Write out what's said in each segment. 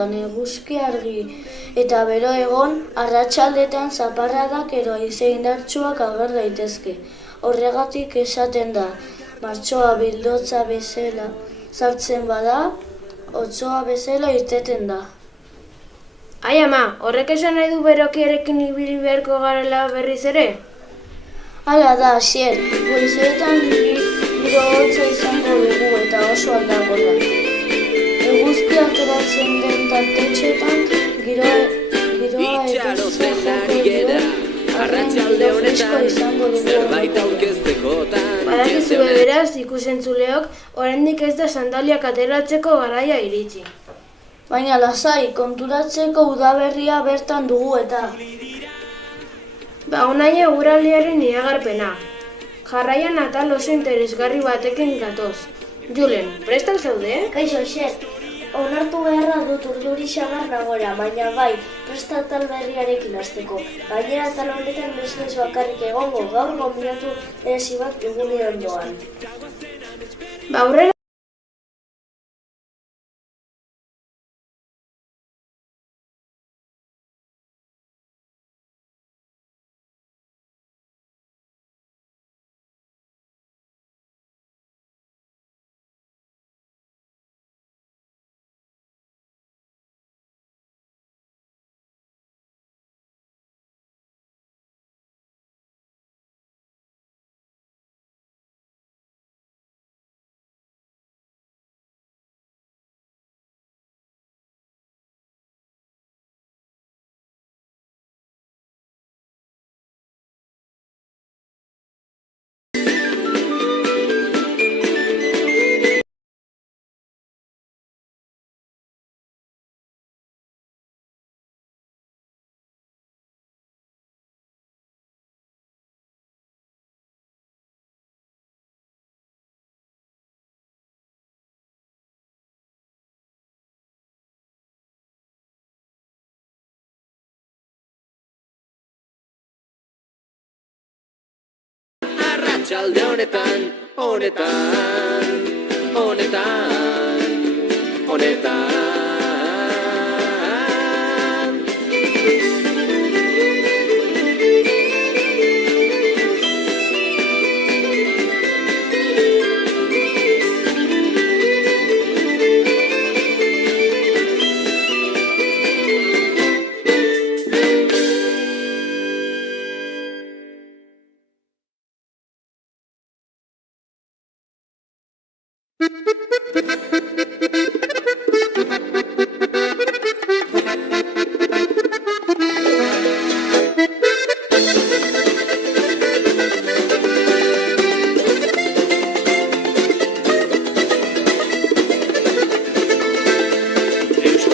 Eguzki argi eta bero egon, arratsaldetan zaparradak edo haize indartsuak ager daitezke. Horregatik esaten da, martxoa bildotsa bezala sartzen bada, otsoa bezala irteten da. Ai ama, horrek esan nahi du berokiarekin ibili beharko garela berriz ere? Hala da, Asier, goizetan giro hotza izango dugu eta oso aldako da. Eguzki ateratzen den tartetxetan giroa etortzen joko duen arratsalde honetan zerbait aurkeztekotan. Badakizue beraz, ikusentzuleok, oraindik ez da sandaliak ateratzeko garaia iritsi. Baina lasai, konturatzeko udaberria bertan dugu eta. Honaino eguraldiaren iragarpena. Jarraian atal oso interesgarri batekin gatoz. Julen, prestan zaude? Kaixo, Xer, onartu beharra dut urduri xamar nagora, baina bai, presta atal berriarekin hasteko. Baina atal honetan nesnez bakarrik egongo, gaur gonbidatu berezi bat dugune ondoan. Aurrera Arratsalde honetan.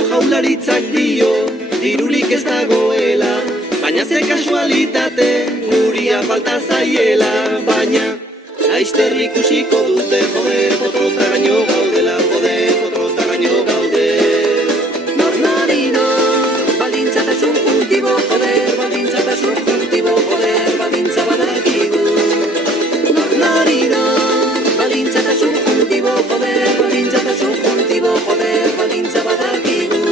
Jaurlaritzak dio, dirurik ez dagoela, baina ze kasualitate, guria falta zaiela, baina laizter ikusiko dute, joder, potrotaraino gaudela, joder, potrotaraino gaude. Nornarino, baldintzatasun kultibo, joder, baldintzatasun kultibo, joder, baldintza badakigu. Nornarino, baldintzatasun kultibo, joder, baldintzatasun kultibo, joder, baldintza badakigu.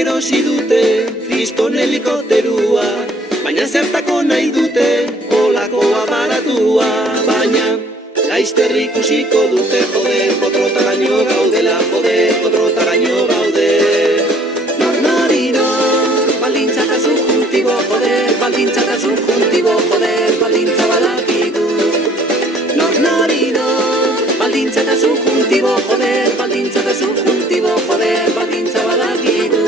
Erosi dute kriston helikopterua, baina zertako nahi dute olako aparatua, baina laizter ikusiko dute, joder, potrotaraino gaudela, joder, potrotaraino gaude. Nornarino, baldintzatasun kultibo, joder, baldintzatasun kultibo, joder, baldintza badakigu. Nornarino, baldintzatasun kultibo, joder, baldintzatasun kultibo, joder, baldintza badakigu.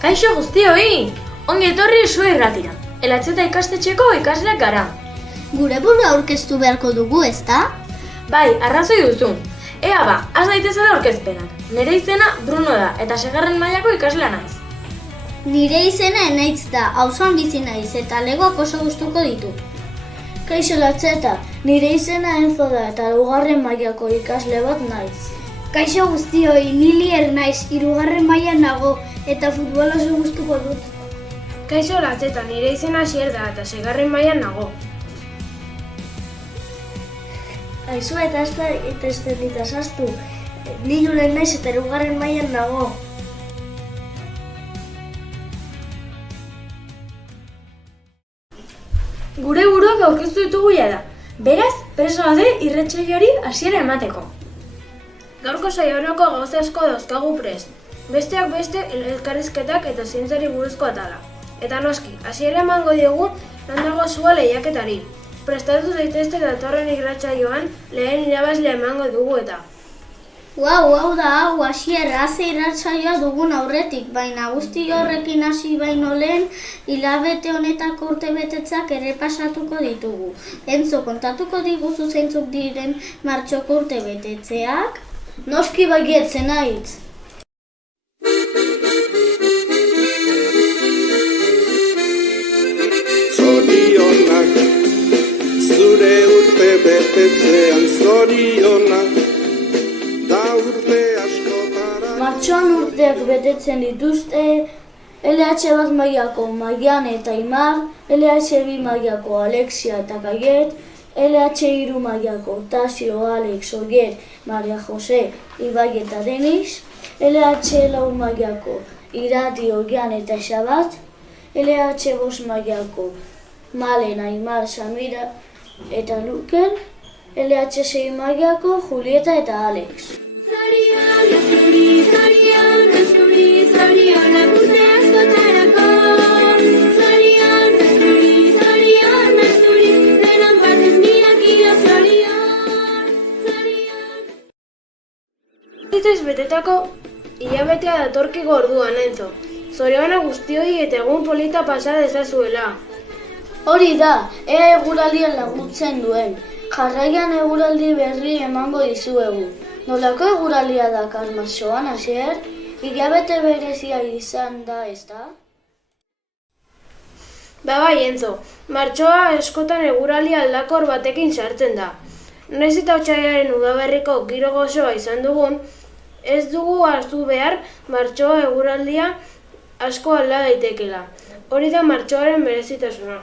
Kaixo guztioi! Ongi etorri Su Irratira. Elatzeta ikastetxeko ikasleak gara. Gure burua aurkeztu beharko dugu, ezta? Bai, arrazoi duzu. Ea ba, has daitezela aurkezpenak. Nire izena Bruno da eta 6. mailako ikaslea naiz. Nire izena Enaitz da, auzoan bizi naiz eta legoak oso gustuko ditu. Kaixo Latzeta, nire izena Enzo da eta 2. mailako ikasle bat naiz. Kaixo guztioi, ni Lier naiz, 3. mailan nago eta futbol oso gustuko dut. Kaixo Latzeta, nire izena Asier da eta 6. mailan nago. Aizu eta ez dita zaztu, ni Julen naiz eta 2. mailan nago. Gure buruak aurkeztu ditugu da. Beraz, preso gaude irratsaioari hasiera emateko. Gaurko saiorako gauza asko dauzkagu prest. Besteak beste elkarrizketak eta zientziari buruzko atala. Eta noski, hasiera emango diogu non dago sua lehiaketari. Prestatu daitezte datorren irratsaioan lehen irabazlea emango dugu eta. Hau da, Asier, haze irratsaioa dugun aurretik, baina guzti horrekin hasi baino lehen, hilabete honetako urtebetetzak ere pasatuko ditugu. Enzo, kontatuko diguzu zeintzuk diren martxoko urtebetetzeak? Noski baiet Enaitz. Zorionak, zure urtebetetzean zorionak. Martxoan urteak betetzen dituzte LH bat mailako Maiane eta Imar, LH 2 mailako Alexia eta Kaiet, LH 3 mailako Tasio, Alex, Oier, Maria Jose, Ibai eta Denis, LH 4 mailako Irati, Oian eta Xabat, LH 5 mailako Malen, Aimar, Samira eta Luken, LH 6 mailako Julieta eta Alex. Zitez betetako hilabetea datorkigo orduan, Enzo. Zoriona guztioi eta egun polita pasa dezazuela. Hori da, ea eguraldian laguntzen duen. Jarraian eguraldi berri emango dizuegu. Nolako eguraldia dakar martxoan, Asier? Hilabete berezia izan da, ezta? Bai, Enzo, martxoa eskotan eguraldi aldakor batekin sartzen da. Naiz eta otsailaren udaberriko giro gozoa izan dugun, ez dugu ahaztu behar martxoa eguraldia asko alda daitekela. Hori da martxoaren berezitasuna.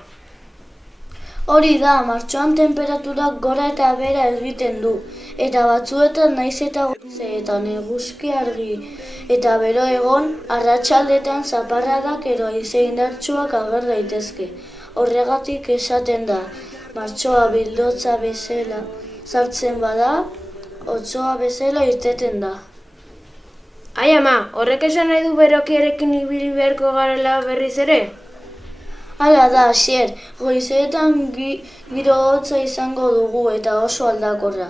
Hori da, martxoan temperaturak gora eta bera egiten du, eta batzuetan naiz eta goizeetan eguzki argi eta bero egon, arratsaldetan zaparradak edo haize indartsuak ager daitezke. Horregatik esaten da, martxoa bildotza bezala sartzen bada, otsoa bezala irteten da. Ai ama, horrek esan nahi du berokiarekin ibili beharko garela berriz ere? Hala da, Asier, goizeetan giro hotza izango dugu eta oso aldakorra.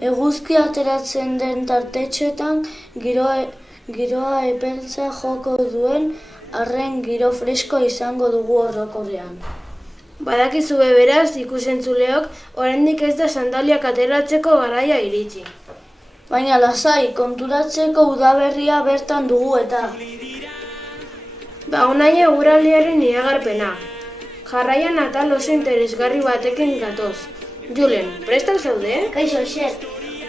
Eguzki ateratzen den tartetxetan giroa epeltza joko duen arren giro fresko izango dugu orokorrean. Badakizue beraz, ikusentzuleok, oraindik ez da sandaliak ateratzeko garaia iritsi. Baina lasai, konturatzeko udaberria bertan dugu eta. Unai eguraldiaren iragarpena. Jarraian atal oso interesgarri batekin gatoz. Julen, prestak zaude? Kaixo, Asier,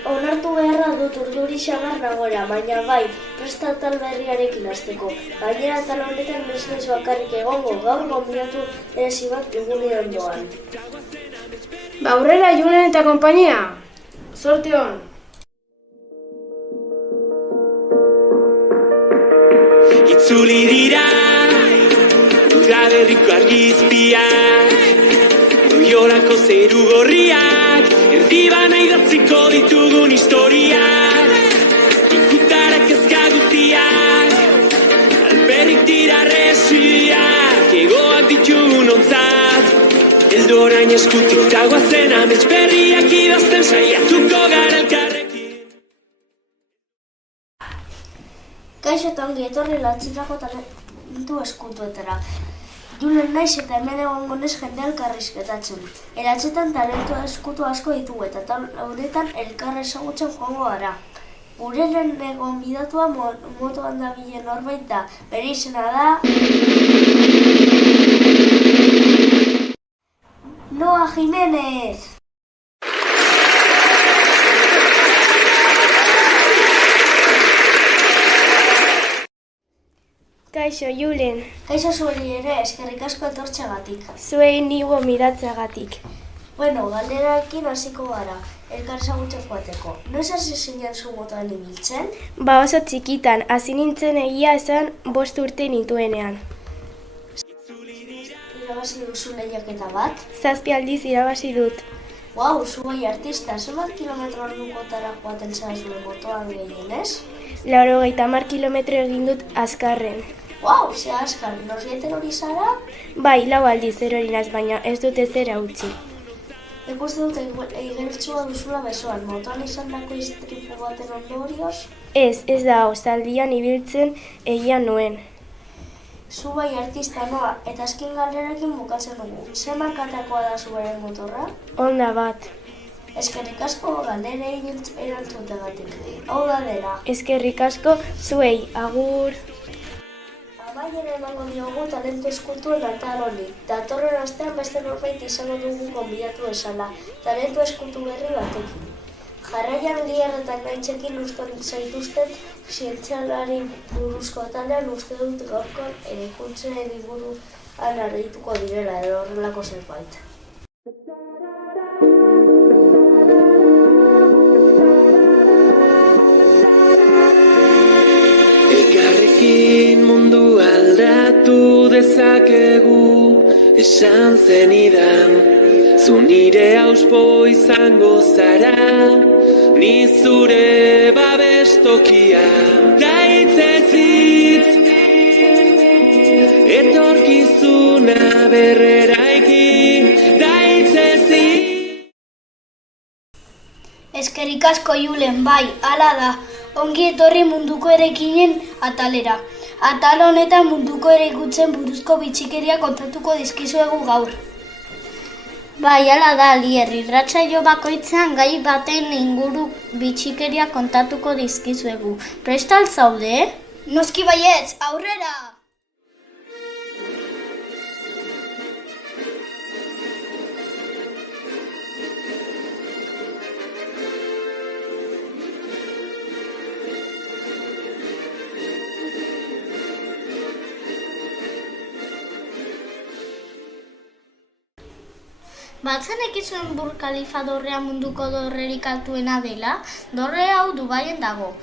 onartu beharra dut urduri xamar nagoela, baina bai, presta atal berriarekin hasteko. Gainera atal honetan mesnez bakarrik egongo, gaur gonbidatu berezi bat dugune ondoan. Aurrera, Julen eta konpainia! Zorte hon! Itzuli dira, udaberriko argizpiak, Oiolako zeru gorriak, erdibana idatziko ditugun historiak, ikutarak ezka guztiak, alperrik dira resiak, egoak ditugun ontzat, eldorain eskutik tagoazen amets berriak idazten saiatuko gara elkarrekin. Kaixo eta ongi etorri latxetako talentu eskutuetara. Julen naiz eta hemen egongo naiz jende elkarrizketatzen. Eratxetan talentu eskutu asko ditugu eta tal honetan elkar ezagutzen joango gara. Gure lehen gonbidatua motoan dabilen norbait da. Bere izena da... Noa Jimenez! Kaixo, Julen. Kaixo zueri ere, eskerrik asko etortxagatik. Zuei nigo miratzeagatik. Bueno, galderarekin hasiko gara, elkar ezagutzen joateko. Noiz hasi zinen zu motoan ibiltzen? Ba oso txikitan, hasi nintzen egia esan 5 urte nituenean. Irabazi duzu lehiaketa bat? 7 aldiz irabazi dut. Wow, zu bai artista, zenbat kilometro ordukotara joaten zara zure motoan gehienez? 80 kilometro egin dut azkarren. Wow, ze askar, norrieten hori zara? Bai, 4 aldiz erori naiz, baina ez dut ezera utzi. Ikusten dut igeltsua duzula besoan, motoan izandako istripu baten ondorioz? Ez da, zaldian ibiltzen egia nuen. Zu bai artista noa, eta azken galderarekin bukatzen dugu. Ze markatakoa da zuen motorra? Honda bat. Eskerrik asko galderei erantzutegatik. Hau da dela. Eskerrik asko zuei, agur. Amaiera emango diogu talentu eskutuen atal honi. Datorren astean beste norbait izango dugu gonbidatu esala. Talentu eskutu berri batekin. Jarraian liarretan gaitzekin uzten zaituzten zientzialari buruzko talean uste dut gaurkoan eraikuntzen inguruan argituko direla edo horrelako zerbait. Elkarrekin mundu aldatu dezakegu, esan zenidan, zu nire auspo izango zara, ni zure babestokia. Gaitzezitz, etorkizuna berreraiki, gaitzezitz. Eskerrik asko Julen, bai, hala da. Ongi etorri munduko eraikinen atalera. Atal honetan munduko eraikutzen buruzko bitxikeria kontatuko dizkizuegu gaur. Bai, hala da, Lier, irratsaio bakoitzean gai baten inguru bitxikeria kontatuko dizkizuegu. Prest al zaude? Noski baietz, aurrera! Batzen ekizuen Burj Khalifa dorrea munduko dorrerik altuena dela, dorre hau Dubaien dago.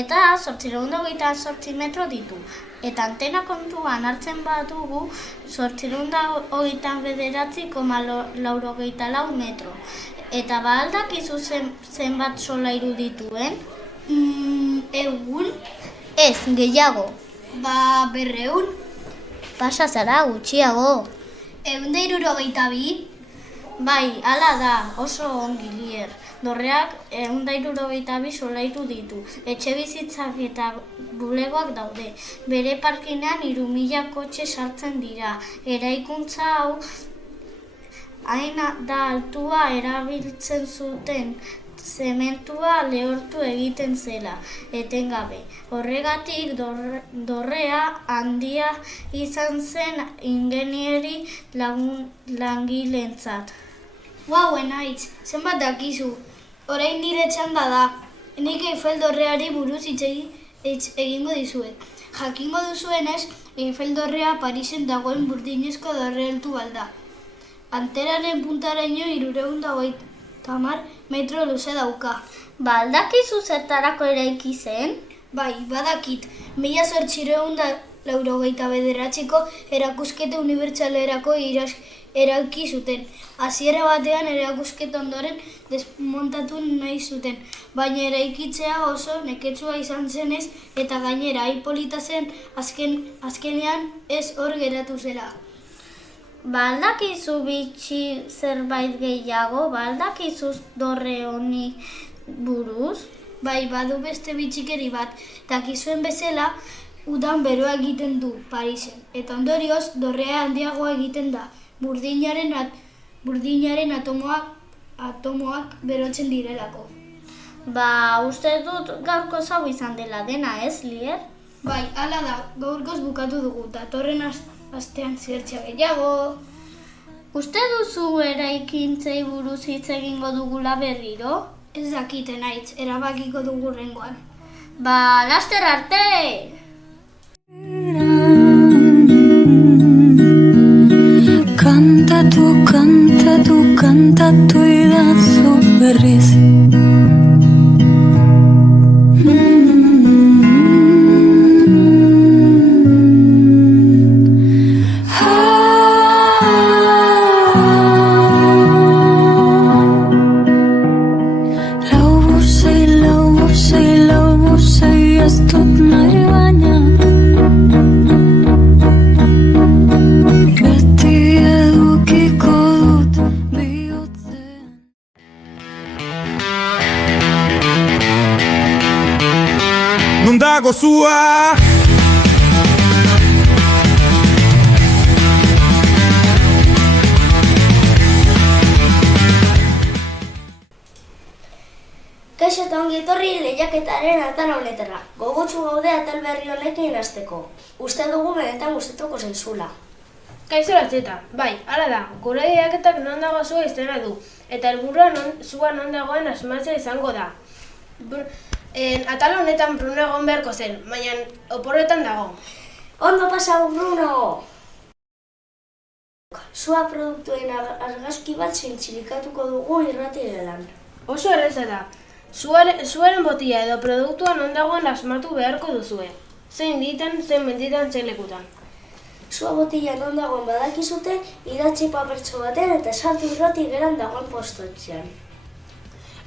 Eta 828 metro ditu. Eta antena kontuan hartzen badugu 829,84 metro. Eta ba aldakizu zenbat solairu dituen? Egun? Ez, gehiago. Ba, 200? Pasa zara gutxiago. 162? Bai, hala da, oso ongi Lier. Dorreak 162 solairu ditu. Etxe bizitzak eta bulegoak daude. Bere parkinean 3000 kotxe sartzen dira. Eraikuntza hau hain da altua erabiltzen zuten zementua lehortu egiten zela, etengabe. Horregatik dorrea handia izan zen ingenieri langileentzat. Wow, enaitz, zenbat dakizu. Orain nire txanda da. Nik Eiffel dorreari buruz hitz egingo dizuet. Jakingo duzuenez, Eiffel dorrea Parisen dagoen burdinezko dorre altu balda. Anteraren puntaraino 350 metro luze dauka. Ba, aldakizu zertarako eraiki zen? Bai, badakit, 1889ko erakusketa unibertsalerako eraiki zuten. Hasiera batean erakusketa ondoren desmontatu nahi zuten, baina eraikitzea oso neketsua izan zenez eta gainera polita zen azkenean ez hor geratu zela. Ba, aldakizu bitxi zerbait gehiago, ba, aldakizu dorre honi buruz? Bai, badu beste bitxikeri bat, dakizuen bezala, udan beroa egiten du Parisen, eta ondorioz dorrea handiagoa egiten da, burdinaren atomoak berotzen direlako. Uste dut gaurko zau izan dela dena, ez, Lier? Bai, hala da, gaurkoz bukatu dugu, datorren astean zertxea gehiago. Uste duzu eraikintzei buruz hitz egingo dugula berriro? Ez dakite naitz, erabakiko dugu rengoan. Laster arte! Kantatu idazu berriz. Laubusei ez dut nahi baina beti edukiko dut bihotzean. Non dago zua Kaixo eta ongi etorri lehiaketaren atal honetara. Gogotsu gaude atal berri honekin hasteko. Uste dugu benetan gustatuko zaizula. Kaixo Latzeta, bai, hala da, gure lehiaketak non dago zua izena du, eta helburua zua non dagoen asmatzea izango da. Atal honetan Bruno egon beharko zen, baina oporretan dago. Ondo pasa Bruno! Zua produktuen argazki bat zintzilikatuko dugu irrati gelan. Oso erreza da. Zuaren botila edo produktua non dagoen asmatu beharko duzue. Zein ditan, zein menditan, zein lekutan. Zua botila non dagoen badakizute, idatzi papertxo baten eta saltu irrati gelan dagoen postoetxean.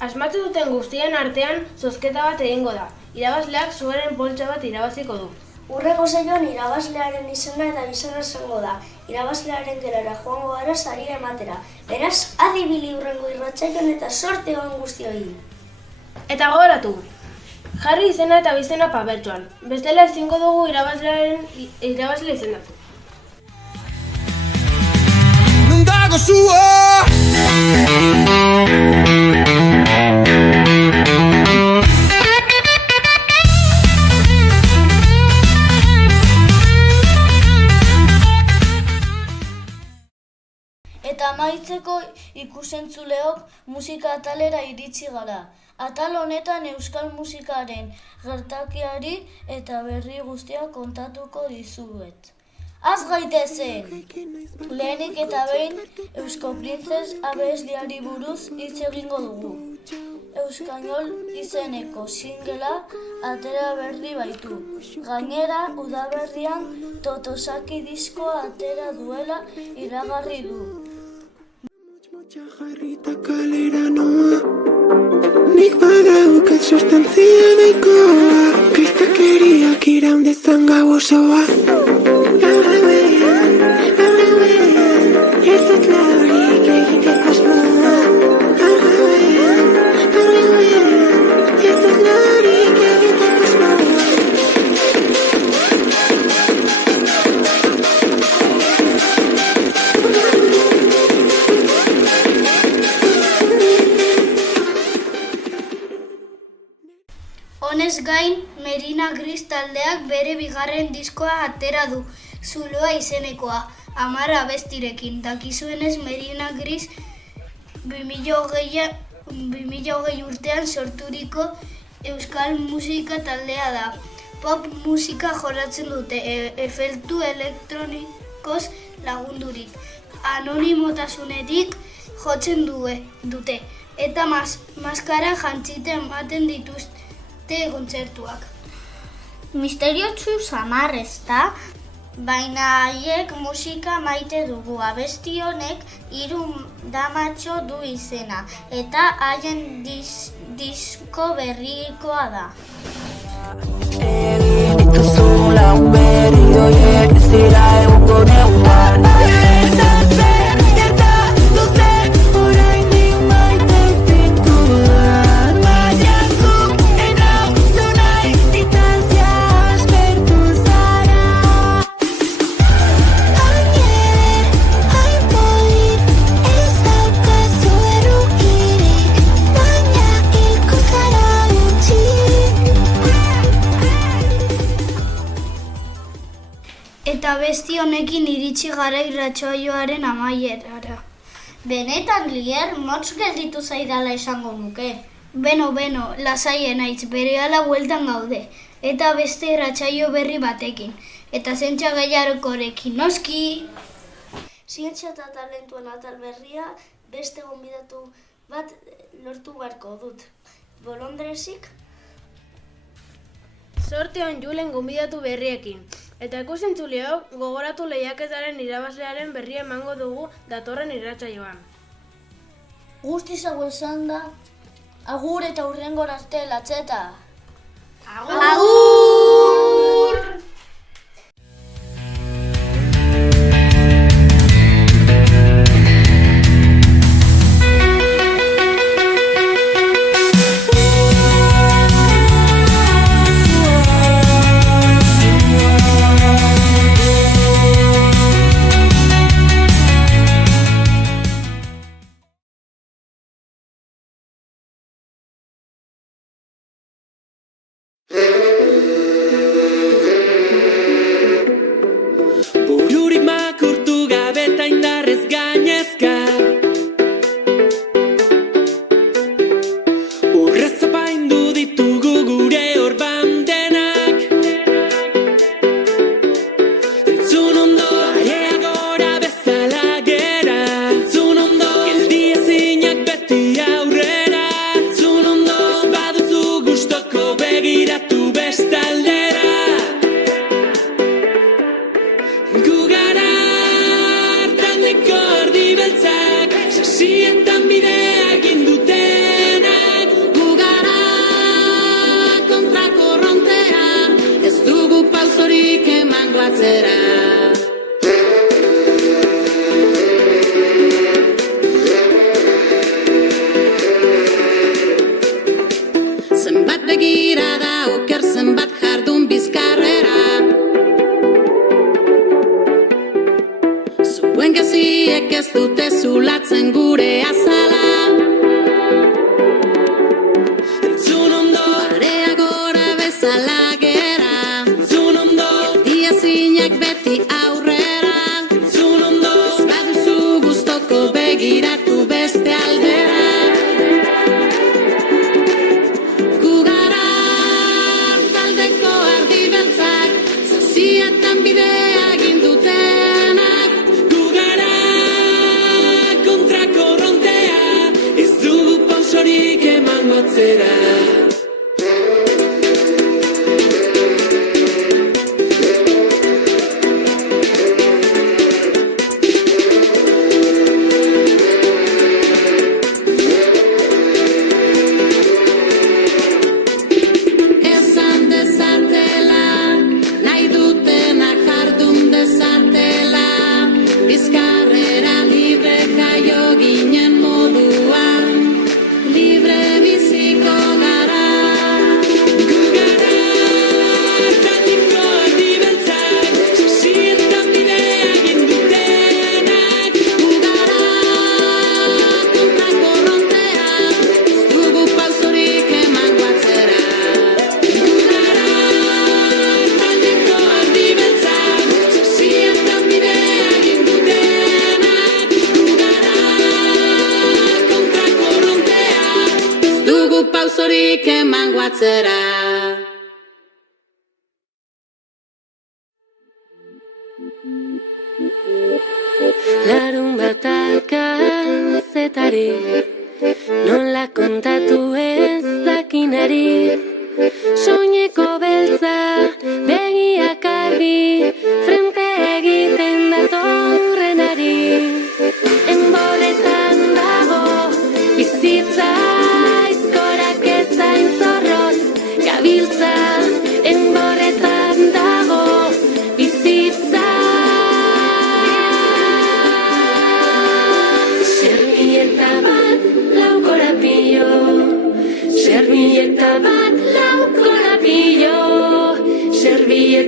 Asmatu duten guztien artean zozketa bat egingo da. Irabazleak zuaren poltsa bat irabaziko du. Urreko saioan irabazlearen izena eta bizena esango da. Irabazlearen gelara joango gara saria ematera. Beraz, adibili hurrengo irratsaion eta sorte on guztioi. Eta gogoratu, jarri izena eta bizena papertxoan. Bestela ezingo dugu irabazle izendatu. Non dago zua Eta amaitzeko ikusentzuleok musika atalera iritsi gara. Atal honetan euskal musikaren gertakiari eta berri guztiak kontatuko dizuet. Az gaitezen! Lehenik eta behin Eusko Printzes abesliari buruz hitz egingo dugu. Euskainol izeneko singela atera berri baitu. Gainera, udaberrian Totosaki diskoa atera duela iragarri du. Jarrita kalera noa Nik badaukat sustantzia nahikoa Kristakeriak iraun dezan gau osoa Gaur gauean Ez dut laurik egiteko asmoa Gaur gauean Ez dut laurik egiteko asmoa Honez gain, Merina Gris taldeak bere bigarren diskoa atera du, Zuloa izenekoa, 10 abestirekin. Dakizuenez Merina Gris 2020 urtean sorturiko euskal musika taldea da. Pop musika joratzen dute, efektu elektronikoz lagundurik. Anonimotasunetik jotzen dute, eta maskara jantzite ematen dituzte kontzertuak. Misteriotsu samar ezta, baina haiek musika maite dugu. Abesti honek 3 damatxo du izena, eta haien disko berrikoa da. Egin dituzula berri horiek ez dira egungo neuan Gertatu zen oraindik maite zitudan Baina zuk Eta besti honekin iritsi gara irratsaioaren amaierara. Benetan, Lier, motz gelditu zaidala esango nuke. Beno, lasaien naiz, berehala bueltan gaude. Eta beste irratsaio berri batekin. Eta zentsa gehiagorekin, noski! Zientzia eta talentuen atal berria beste gonbidatu bat lortu beharko dut. Bolondresik? Zorte on Julen gonbidatu berriekin. Eta ikusentzuleo gogoratu lehiaketaren irabazlearen berria emango dugu datorren irratsaioan. Guztiz hau esan da, agur eta hurrengora arte latzeta. Agur! Bururik makurtu gabe eta indarrez gainezka Urrez apaindu ditugu gure orban denak Entzun ondo, area gora bezala gera Entzun ondo, geldi ezinak beti aurrera Entzun ondo, ez baduzu gustoko begiratu bestaldera Sasietan bidea egin dutenak Gu gara kontrakorrontea Ez dugu pausorik emango atzera Zenbat begirada oker zenbat jardun bizkarrera Zuen gaziek ez dute zulatzen gure azala Entzun ondo, area gora bezala gera Entzun ondo, geldi ezinak beti aurrera Entzun ondo, ez baduzu gustoko begiratu beste aldera Gu gara taldeko ardi beltzak Zazietan bidea egin dutenak Gu gara kontrakorrontea Ez dugu pausorik emango atzera Esan dezatela, nahi dutenak jardun dezatela Bizkarrera libre jaio ginen moduan Libre biziko gara Gu gara taldeko ardi beltzak Zazietan bidea egin dutenak Gu gara kontrakorrontea Ez dugu pausorik emango atzera Gu gara taldeko ardi beltzak Zazietan bidea egin dutenak Gu gara kontrakorrontea Ez dugu pausorik emango atzera Larun batak kazetari Nola kontatu ez dakinari Soineko beltza begiak argi Frente egiten datorrenari Enboletan dago bizitza Aizkorak ezain zorroz gabiltza Enboletan dago bizitza Servieta bat lau korapillo Servieta bat lau korapillo Servieta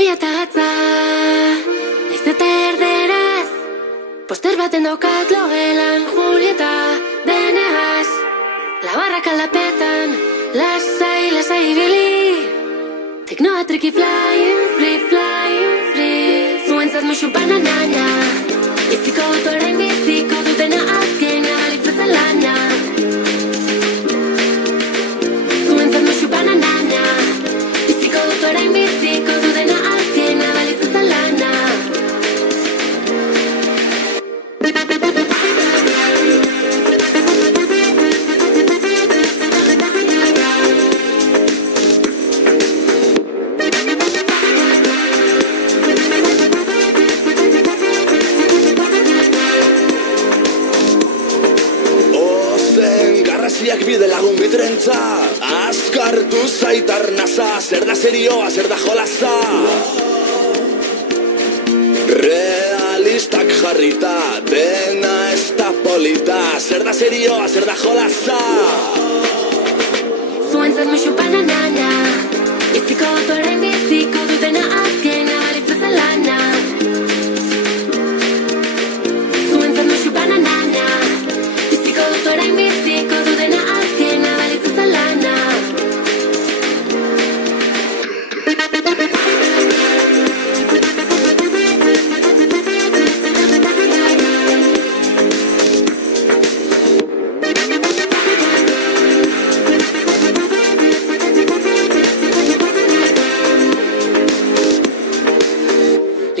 Limoia eta gatza, naiz eta erderaz, poster baten daukat logelan Julieta Venegas. Labarrak aldapetan, lasai, lasai ibili, teknoa triki flying free. Zuentzat musu bananana, biziko dut orain biziko dutena azkena balitza lana. Zuentzat musu bananana, biziko dut orain biziko dutena azkena balitza lana. Bide lagun bitrentzat, azkartu zaitar nasa, zer da serioa, zer da jolaza. Realistak jarrita, dena ez da polita, zer da serioa, zer da jolaza. Zuentzat musu bananana, biziko dut orain biziko dutena azkena balitza lana. Zuentzat musu bananana, biziko dut orain biziko dutena azkena balitza lana.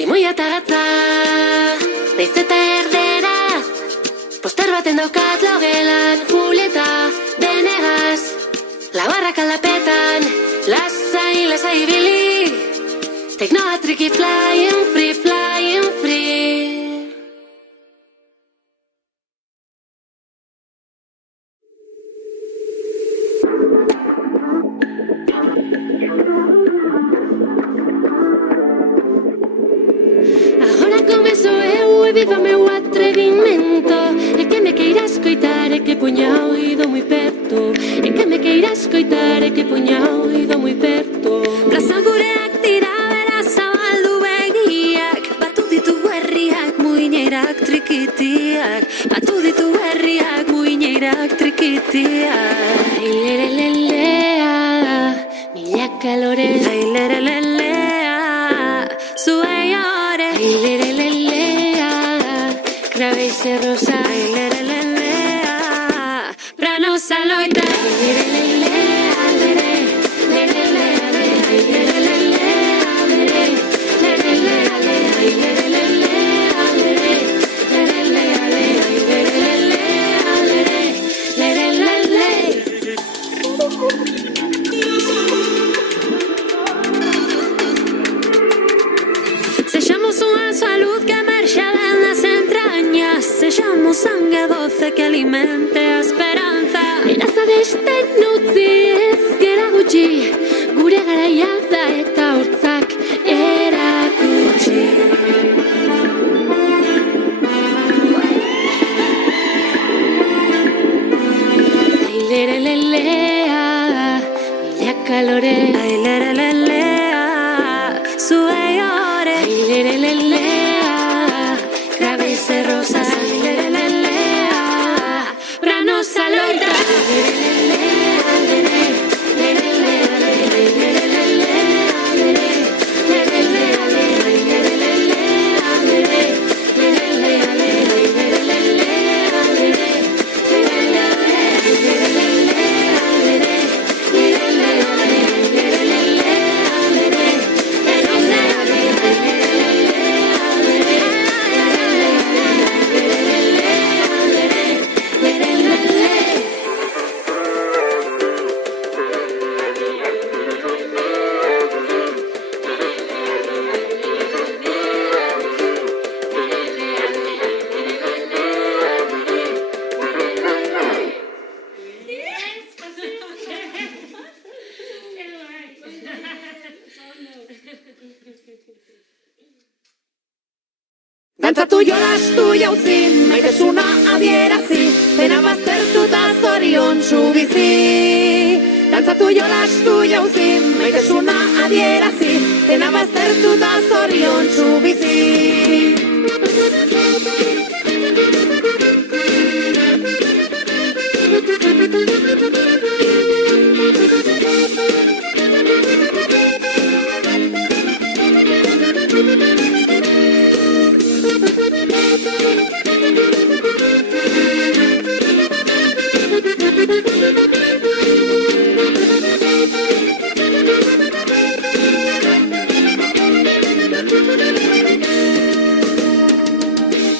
Limoia eta gatza, naiz eta erderaz, poster baten daukat logelan Julieta Venegas. Labarrak aldapetan, lasai, lasai ibili, teknoa triki flying free. Ahora começo eu e viva meu atrevimento. É que me queira escoitar, é que poña o oído moi perto. É que me queira escoitar, é que poña o oído moi perto. Plaza gureak dira beraz zabaldu begiak, batu ditu herriak muinerak trikitiak, batu ditu herriak muinerak trikitiak. Ailerelelea, milaka lore. Ailerelelea, zuei ore. Ailerelelea, krabeize rosa. Ailerelelea, branosa loita. Ailerelelea, lere, lerelea, le. Ailerelelea, lere, lerelea, le. Ailerelelea, lere, lerelea, le. Ailerelelea, lere, lerelea, le. Sexamos unha salud que emerxa das entrañas, sexamos sangue doce que alimente a esperanza. Iraza deste nutzi ez gera gutxi, gure garaia da eta hortzak erakutsi. Ailerelelea, milaka lore. Ailerelelea, zuei ore. Ailerelelea, krabeize rosa. Ailerelelea, branosa loita. Ailerelelea, lere, lerelea, le. Ailerelelea, lere, lerelea, le. Ailerelelea, lere, lerelea, le. Ailerelelea, lere, lerelea, le. Ailerelelea, lere, lerelea, le. Ailerelelea, lere, lerelea, Dantzatu jolastu jauzi, maitasuna adierazi, pena baztertuta zorion bizi. Dantzatu jolastu jauzi, maitasuna adierazi, dena baztertuta zoriontsu bizi.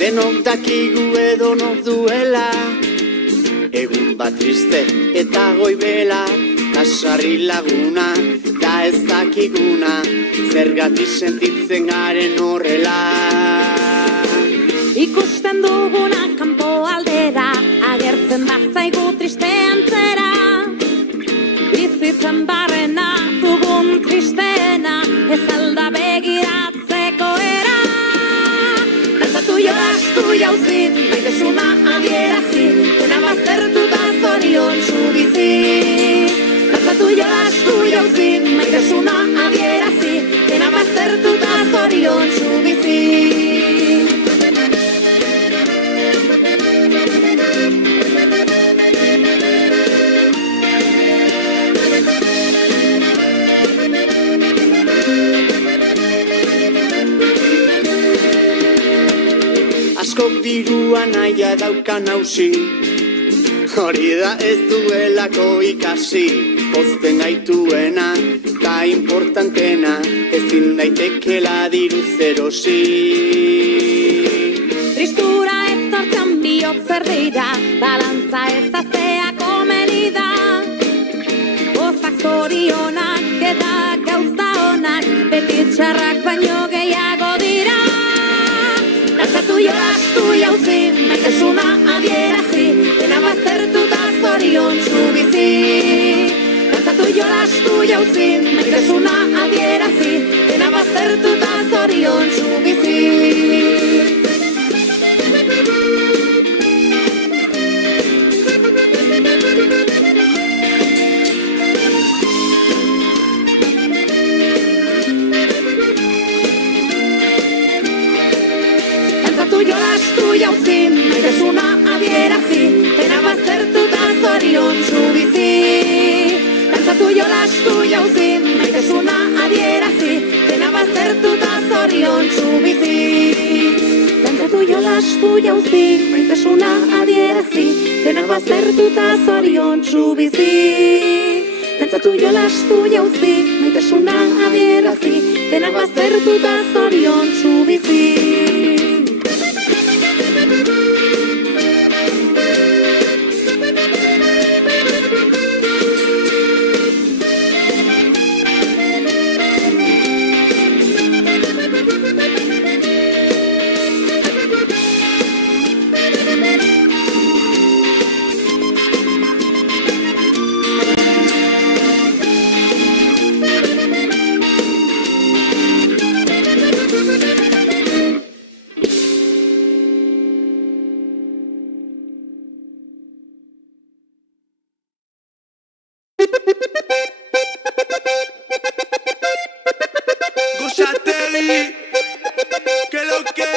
Denok dakigu edonok duela, egun bat triste eta goibela, kasarri laguna da ez dakiguna, zergatik sentitzen garen horrela. Ikusten duguna kanpo aldera, agertzen bazaigu triste antzera. Bizitzen barrena dugun tristeena, ez alda begiratzeko era. Dantzatu jolastu jauzi, maitasuna adierazi, dena baztertuta zoriontsu bizi. Dantzatu jolastu jauzi, maitasuna adierazi, dena baztertuta zoriontsu bizi. Askok dirua naia daukan hausi, hori da ez duelako ikasi. Pozten gaituena, ka importantena, ezin daitekela diruz erosi. Tristura etortzen bihotzer dira, balantza ezaztea komeni da. Gozak zorionak eta gauza honak, beti txarrak baino gehiago dira. Dantzatu jolastu jauzi, maitasuna adierazi, dena baztertuta zoriontsu bizi. Dantzatu jolastu jauzi, maitasuna adierazi, dena baztertuta zoriontsu bizi. Jolastu jauzi, maitasuna adierazi, dena baztertuta zoriontsu bizi. Dantzatu jolastu jauzi, maitasuna adierazi, dena baztertuta zoriontsu bizi. Dantzatu jolastu jauzi, maitasuna adierazi, dena baztertuta zoriontsu bizi. Dantzatu jolastu jauzi, maitasuna adierazi, dena baztertuta zoriontsu bizi. Gozategi, que lo que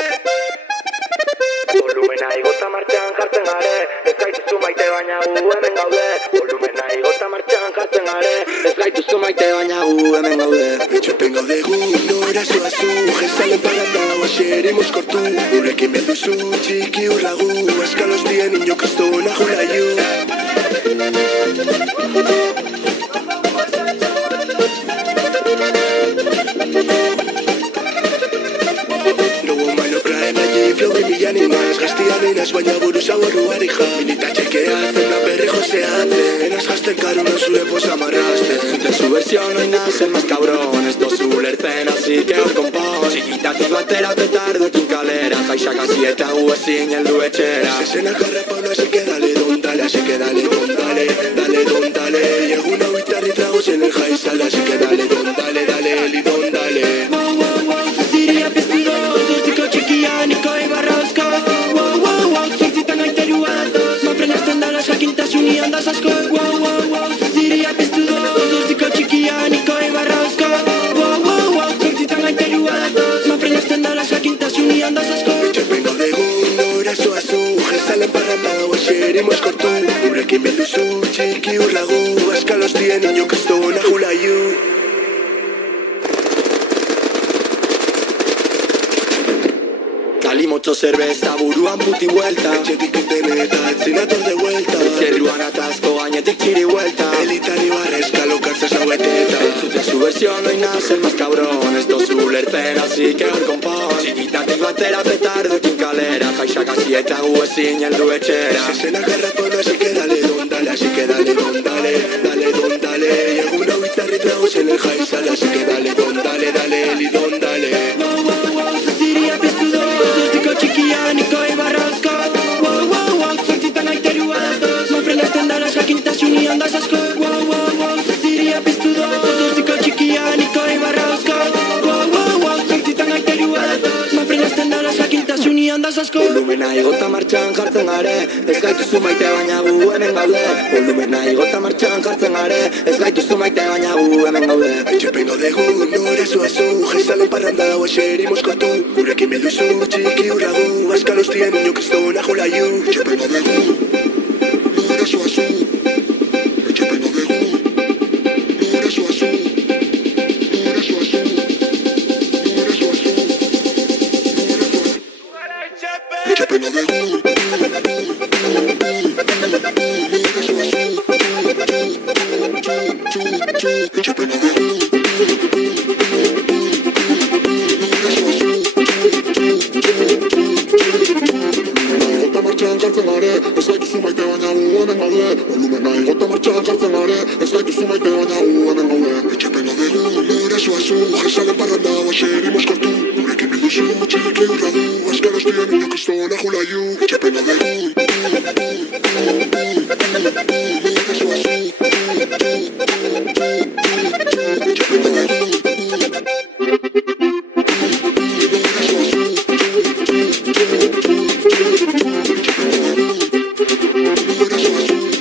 volumena igota martxan jartzen gare, ez gaituzu maite baina gu hemen gaude. Volumena igota martxan jartzen gare, ez gaituzu maite baina gu hemen gaude. Etxopen gaude gu, nora zoazu, jesalen paranda, oaxeremos kortu. Gurekin belduzu, txiki urlagu, eskalos dien inokastona julaiu. Animas, gaztian inaz, baina buruza borruari ja. Milita txekeatzen, da berri joseatzen, enaz jazten karunan zure posa marrazten. De su versión hoy nace el más cabrón, esto es su lertzen, así que os compón. Txikitatik batera petardoekin kalera, jaixak hasi eta gu ezin heldu etxera. Zezenak arrapano, así que dale don dale, así que dale don dale, dale don dale. Y egun hau itzarri tragos en el jaizale, así que dale don dale, dale, li don dale. Wow, wow, wow, Cecilia Pestigo, Zuztiko txikia, Niko Ibarrauzko. Wow, wow, wow, zortzitan gaiterua datoz, mafrenazten dala jakintasuni handaz asko. Wow, wow, wow, Cecilia Pestigo, Zuztiko txikia, Niko Ibarrauzko. Wow, wow, wow, xeri moskortu Gurekin bilduzu txiki urlagu Askalostien niño kristona julaiu Mucho cerveza, buruan puti vuelta Etxetik irten eta etzinator de vuelta Zerruan atazko gainetik txiri vuelta Elitari barrezka lokartza saueteta Entzuten su versión, no hay nada ser más cabrón Esto zu lertzen, así que hor konpon Txikitatik batera petardoekin kalera Jaixak hasi eta gu ezin heldu etxera Zezena garratona, así que dale don dale Así que dale don dale, dale don dale Y egun hau itzarri tragos en el jaizal Así que dale don dale, dale eli don dale Wow, wow, wow, Cecilia piztudo Zostiko txikia niko ibarrazko Wow, wow, wow, zortzitan aiterua datoz Manfrenasten dara jakintasuni handaz asko Wow, wow, wow, Cecilia piztudo Zostiko txikia niko ibarrazko Wow, wow, wow, zortzitan aiterua datoz Manfrenasten dara jakintasuni handaz asko Volumena igota martxan jartzen gare Ez gaituzu maite baina gu hemen gaude Volumena igota martxan jartzen gare Ez gaituzu maite baina gu hemen gaude Etxepen gaudegu, nore zuazu Jaizalen parranda dago xeri moskortu Gurekin bilduzu txiki urlagu Askalostien niño kristona julaiu Etxepen gaudegu, nore zuazu Etxepen gaudegu, nore zuazu Nore zuazu, nore zuazu Etxepen gaudegu Etxepen gaudegu Igota martxan jartzen gare, ez gaituzu maite baina gu hemen gaude Volumena igota martxan jartzen gare, ez gaituzu maite baina gu hemen gaude Etxepen gaudegu, nore zuazu, jaizalen parranda xeri moskortu Gurekin bilduzu, txiki urlagu, askalostien niño kristona julaiu Etxepen gaudegu nore zuazu Etxepen gaudegu Nore zuazu